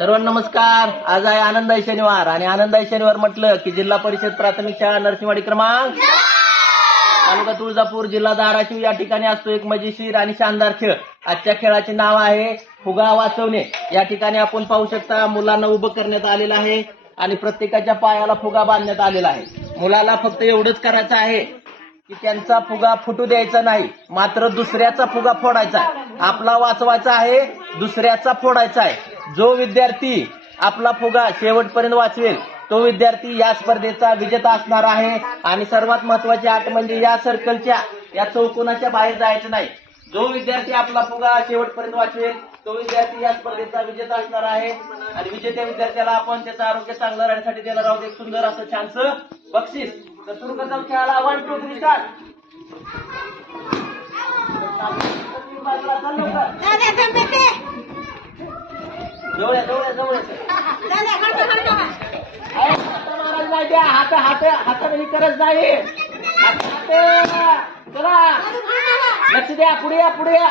सर्वांना नमस्कार. आज आहे आनंदाई शनिवार आणि आनंदाई शनिवार म्हटलं की जिल्हा परिषद प्राथमिक शाळा नरसिंहवाडी क्रमांक तालुका तुळजापूर जिल्हा धाराशिव या ठिकाणी असतो एक मजेशीर आणि शानदार खेळ. आजच्या खेळाचे नाव आहे फुगा वाचवणे. या ठिकाणी आपण पाहू शकता मुलांना उभं करण्यात आलेलं आहे आणि प्रत्येकाच्या पायाला फुगा बांधण्यात आलेला आहे. मुलाला फक्त एवढंच करायचं आहे की त्यांचा फुगा फुटू द्यायचा नाही, मात्र दुसऱ्याचा फुगा फोडायचा आहे. आपला वाचवायचा आहे, दुसऱ्याचा फोडायचा आहे. जो विद्यार्थी आपला फुगा शेवटपर्यंत वाचवेल तो विद्यार्थी या स्पर्धेचा विजेता असणार आहे. आणि सर्वात महत्वाची अट म्हणजे या सर्कलच्या या चौकोनाच्या बाहेर जायचं नाही. जो विद्यार्थी आपला फुगा शेवटपर्यंत वाचवेल तो विद्यार्थी या स्पर्धेचा विजेता असणार आहे. आणि विजेत्या विद्यार्थ्याला आपण त्याचं आरोग्य चांगलं राहण्यासाठी देणार आहोत एक सुंदर असं छानसं बक्षीस. तर सुरू करतात खेळाला. 1 2 3 स्टार्ट. जवळ जवळ जवळ हात हात हाताने करत जाईल. चला लक्ष द्या. पुढे या पुढे या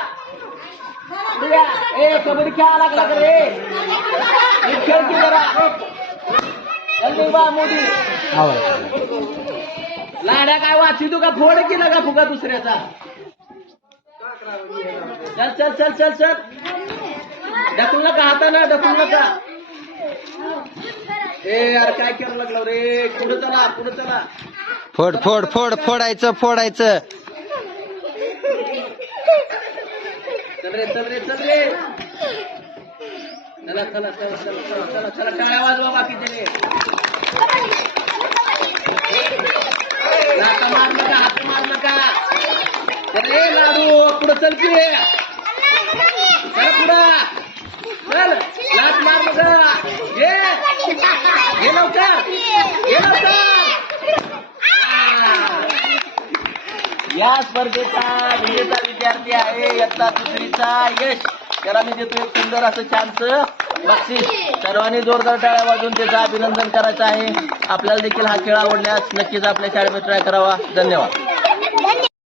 पुढे या. ए कबड्डी खेळा लागला का रे? खेळ की जरा जल्दी बा मोदी. लाड्या काय वाची तू का फोड केला का फुगा दुसऱ्याचा? चल चल चल चल चल. ढकलू नका हाताला, ढकलू नका. ए यार काय करायला लागलं रे? पुढे चला पुढे चला. फोड फोड फोड फोडायचं फोडायचं. चल रे चल रे चल रे. चला चला चला चला चला चला चला. टाळ्या वाजवा बाकीचे. लाथा मार नका, हात मार नका. रे लाडू पुढे चल की. चल पुढं चल. लाथ मार नका. ये लवकर ये लवकर. या स्पर्धेचा विजेता विद्यार्थी आहे इयत्ता 3रीचा यश. त्याला मी देतो एक सुंदर असं छानसं बक्षीस. सर्वांनी जोरदार टाळ्या वाजवून त्याचं अभिनंदन करायचं आहे. आपल्याला देखील हा खेळ आवडल्यास नक्कीच आपल्या शाळेमध्ये ट्राय करावा. धन्यवाद.